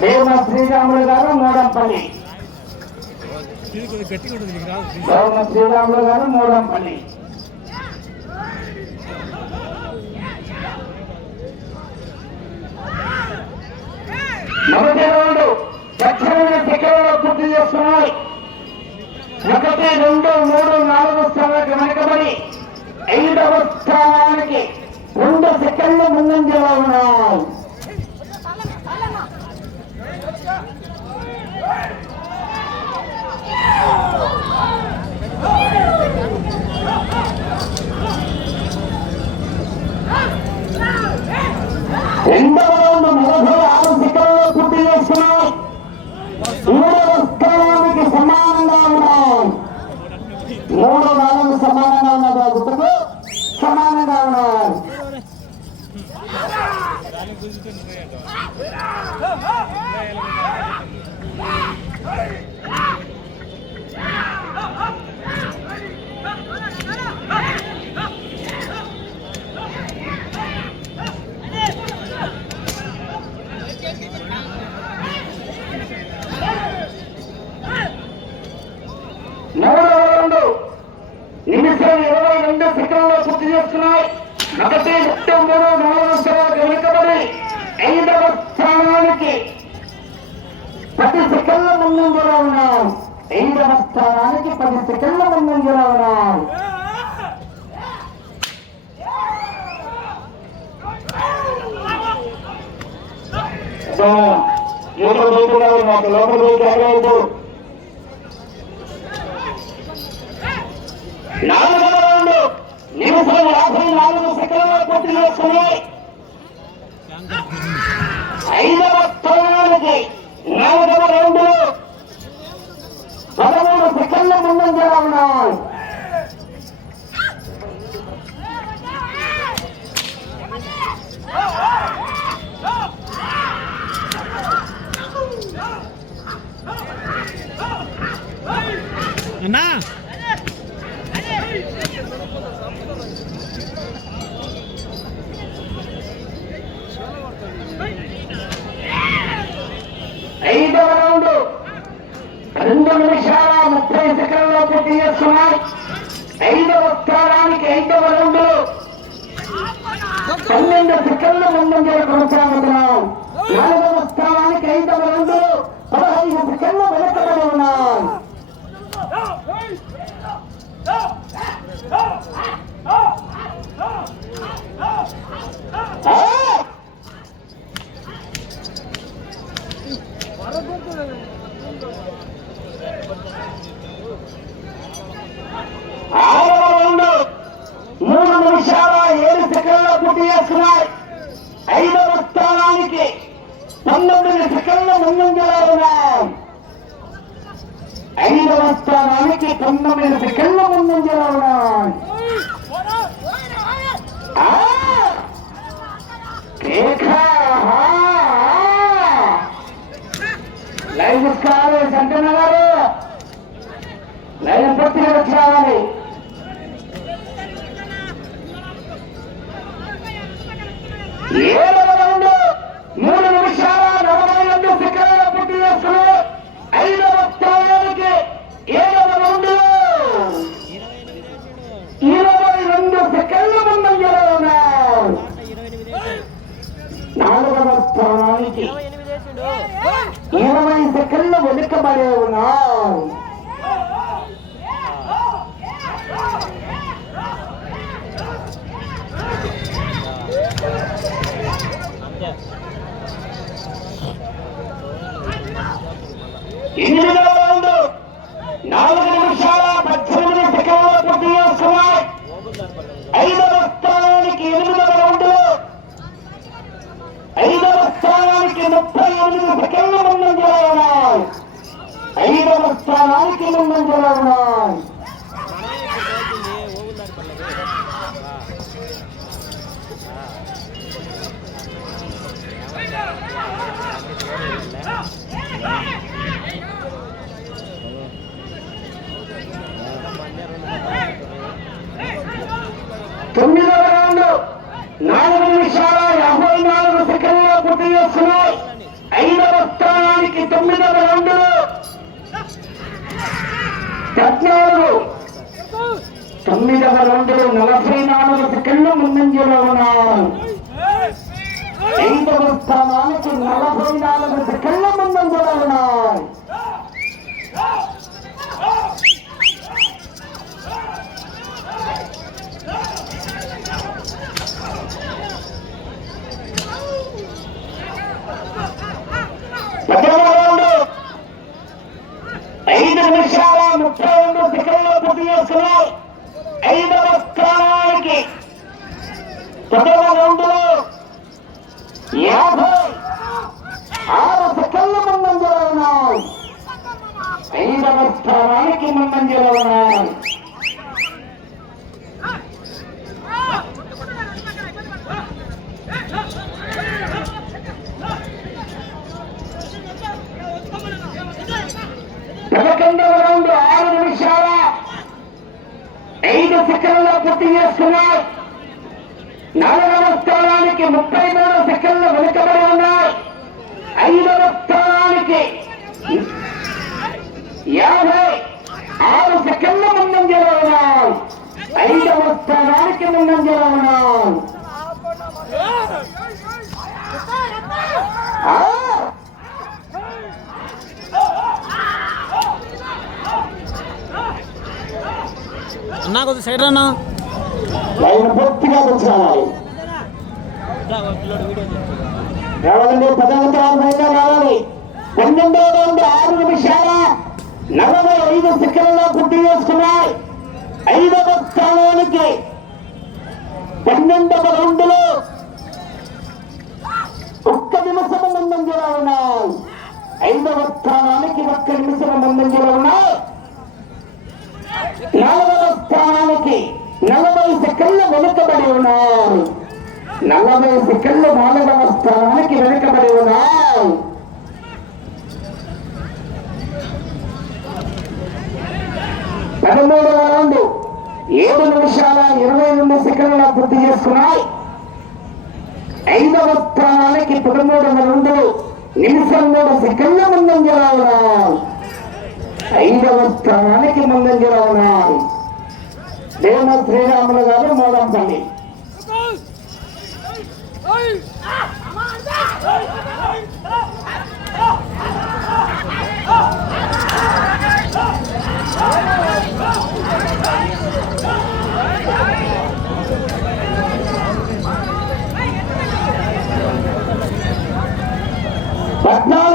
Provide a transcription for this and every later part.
దేవ శ్రీరాములు గారు మూడంపల్లి. దేవ శ్రీరాములు గారు మూడంపల్లి. మొదటి రౌండ్ దక్షిణ సెకండ్లో పూర్తి చేస్తున్నాయి. 1, 2, 3, 4 స్థానాలకు వెనకబడి 5వ స్థానానికి 2 సెకండ్ల ముందంజలో ఉన్నాయి. రెండవ రౌండ్ 46 సెకండ్లో పూర్తి చేస్తున్నాయి. 3వ స్థానానికి సమానంగా ఉన్నాయి. 3, 4 సమానంగా ఉన్నాయి. గుర్తుకు సమానంగా ఉన్నాయి. మూడవ రౌండ్ నిమిషం 22 సెకండ్లో పూర్తి చేస్తున్నాయి. 1, 2, 3, 4 స్థానాలకు వెనుకబడి 5వ స్థానానికి 10 సెకండ్ల ముందంజలో ఉన్నాం. 5వ స్థానానికి 10 సెకండ్ల ముందంజలో ఉన్నాం. లోపల 4వ రౌండ్ నిమిషం 54 సెకండ్ల పూర్తి చేస్తున్నాయి. 5వ స్థానానికి 4వ రౌండ్ 13 సెకండ్ల ముందంజలో ఉన్నాయి. అన్నా 5వ రౌండ్ 2 నిమిషాల 30 సెకండ్లో పూర్తి చేస్తున్నాయి. 5వ స్థానానికి 5వ రౌండ్ 12 సెకండ్ల ముందంజలో కొనసాగుతున్నాం. 4వ స్థానానికి 5వ రౌండ్ 15 సెకండ్లు వెనకబడి ఉన్నాం. ఆరవ రౌండ్ 3 నిమిషాల 7 సెకండ్ల పూర్తి చేస్తున్నాయి. 5వ స్థానానికి 19 సెకండ్ల ముందంజలో ఉన్నాం. 5వ స్థానానికి 19 సెకండ్ల ముందంజలో ఉన్నాం. లైవ్ తీసుకోవాలి. సంకన్న గారు లైవ్ పూర్తిగా వచ్చి రావాలి. 7వ రౌండ్ 3 నిమిషాల 42 సెకండ్ల పూర్తి చేస్తున్నారు. 5వ స్థానానికి 7వ రౌండ్ 22 సెకండ్ల ముందంజలో ఉన్నారు. 4వ స్థానానికి 20 సెకండ్లు వెనుకబడి ఉన్నాం. ఎనిమిదవ రౌండ్ 4 నిమిషాల 18 సెకండ్ల పూర్తి చేస్తున్నాయి. 5వ స్థానానికి 8వ రౌండ్ 5వ స్థానానికి 38 సెకండ్ల ముందంజలో ఉన్నాయి. 5వ స్థానానికి ముందంజలో ఉన్నాయి. తొమ్మిదవ 9వ రౌండ్ 44 సెకండ్లు ముందంజలో ఉన్నారు. 5వ స్థానానికి 44 సెకండ్ల ముందంజలో ఉన్నారు. పూర్తి చేసుకున్నాయి. 4వ స్థానానికి 33 సెకండ్లు వెనుకబడి ఉన్నాయి. 5వ స్థానానికి 56 సెకండ్ల ముందంజలో ఉన్నాయి. 5వ స్థానానికి ముందంజలో ఉన్నాయి. అన్నా కొద్ది సైడ్ అన్నా పూర్తిగా కూర్చోవాలి. రావాలండి 10వ రావాలి. 12వ రౌండ్ 6 నిమిషాల 45 సెకండ్లలో పూర్తి చేసుకున్నాయి. 5వ స్థానానికి 12వ రౌండ్ లో 1 నిమిషం ముందంజలో ఉన్నాయి. 5వ స్థానానికి 1 నిమిషం ముందంజలో ఉన్నాయి. 4వ స్థానానికి 40 సెకండ్లు వెనుకబడి ఉన్నాయి. 40 సెకండ్లు 4వ స్థానానికి వెనుకబడి ఉన్నాయి. 13వ రౌండ్ 7 నిమిషాల 22 సెకండ్ల పూర్తి చేసుకున్నాయి. 5వ స్థానానికి 13వ రౌండ్ నిమిషం 3 సెకండ్ల ముందంజలో ఉన్నాయి. 5వ స్థానానికి ముందంజలో ఉన్నాయి. దేవ శ్రీరాములు గారు మోదంపల్లి.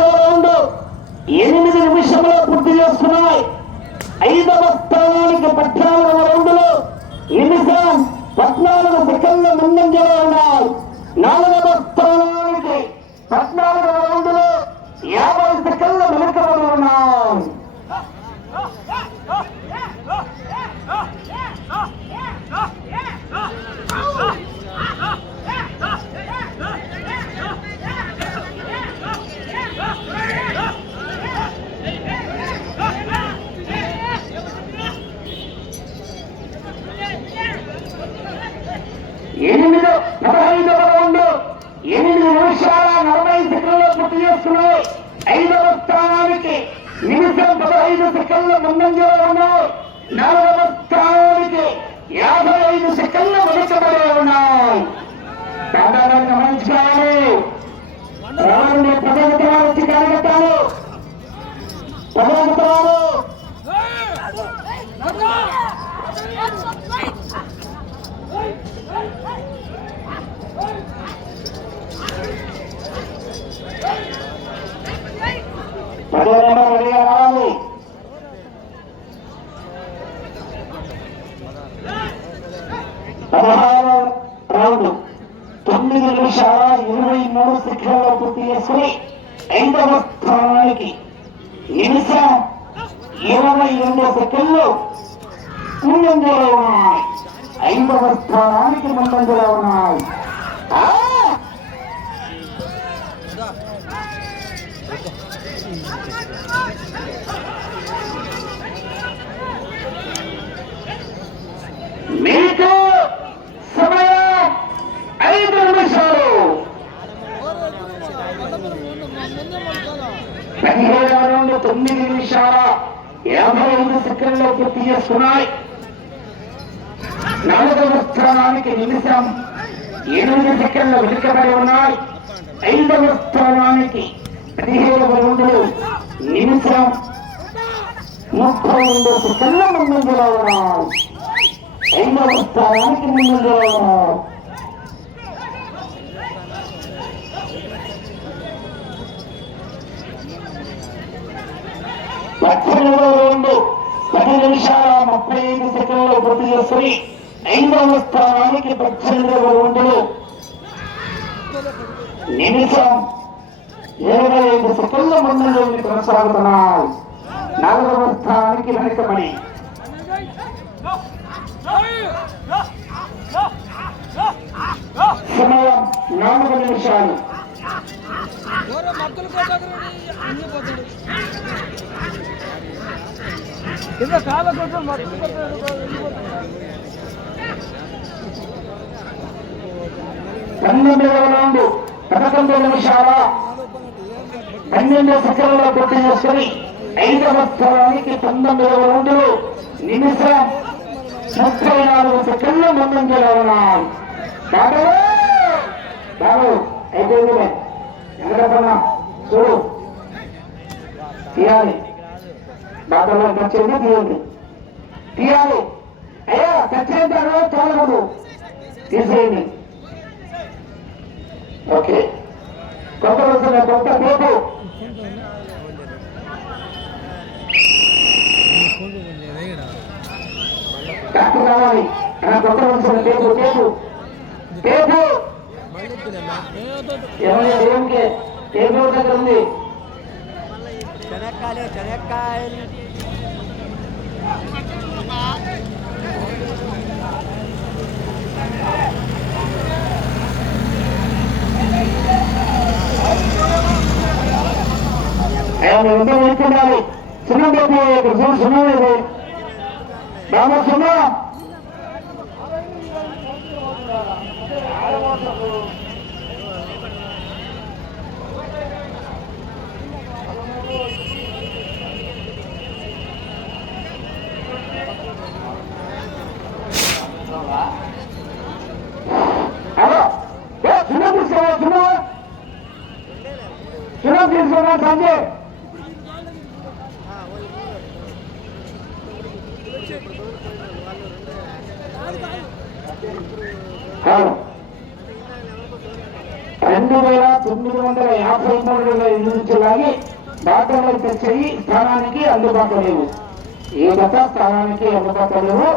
రౌండ్ 8 నిమిషంలో పూర్తి చేసుకున్నాయి. 5వ స్థానానికి 14వ రౌండ్ లో నిమిషం 14 సెకండ్ల ముందంజలో ఉన్నాయి. 4వ స్థానానికి 14వ రౌండ్ లో 50 సెకండ్ల వెనుకబడి ఉన్నాయి. ఎనిమిది 15వ రౌండ్ 8 నిమిషాల 40 సెకండ్లు పూర్తి చేసుకున్నాయి. 5వ స్థానానికి నిమిషం 15 సెకండ్ల ముందంజలో ఉన్నాయి. 4వ స్థానానికి 55 సెకండ్ల వెనుకబడి ఉన్నాయి. సాధారణంగా గమనించుకోవాలి. రావాలండి 10వ తరాలు వచ్చి కార్యకర్తలు 10వ తరాలు రావాలి. 16వ రౌండ్ 9 నిమిషాల 23 సెకండ్లు పూర్తి చేసుకుని 5వ స్థానానికి నిమిషం 22 సెకండ్లు ముందంజలో ఉన్నాయి. 5వ స్థానానికి ముందంజలో ఉన్నాయి. మీకు సమయం 5 నిమిషాలు. 17వ రౌండ్ 9 నిమిషాల 55 సెకండ్లు పూర్తి చేసుకున్నాయి. నాలుగవ స్థానానికి నిమిషం 8 సెకండ్లు వెనుకబడి ఉన్నాయి. 5వ స్థానానికి 17 రౌండ్లు నిమిషం 32 సెకండ్ల ముందంజలో ఉన్నాయి. 5వ స్థానానికి ముందంజలో ఉన్నాయి. 18వ రౌండ్ 10 నిమిషాల 35 సెకండ్లు పూర్తి చేసుకుని 5వ స్థానానికి 18వ రౌండ్లు నిమిషం 25 సెకండ్ల ముందంజలో కొనసాగుతున్నాయి. 4వ స్థానానికి వెనుకబడి సమయం 4 నిమిషాలు. కింద కాల కోసం మత్తు 12వ రౌండ్ 11 నిమిషాల 12 సెకండ్ల పూర్తి చేసుకుని 5వ స్థానానికి 19వ రౌండ్లు నిమిషం 34 సెకండ్ల ముందంజలో ఉన్నాయి. బాబు అయిపోయింది. ఎక్కడన్నా చూడు తీయాలి. బాబులో ఖర్చు తీయండి, తీయాలి. అయ్యా ఖర్చు తోలకూడదు, తీసేయండి. ఓకే, కొత్త వస్తున్న కొత్త పేపు డాక్టర్ కావాలి. కొత్త వస్తున్న పేపు పేపు పేపు ఏమైనా దేవునికి పేపు దగ్గర ఉంది. ఆయన ఎంత వేసుకుంటారు. సున్నా పేపు సున్నా లేదు బాబా సున్నా. హలో సున్నా తీసుకోవా, సున్నా తీసుకోవా సంజయ్. కాదు 2953 నుంచి లాగి డాక్టర్లు తెచ్చి స్థానానికి అందుబాటులో లేవు. ఏ గత స్థానానికి అందుబాటులో లేవు.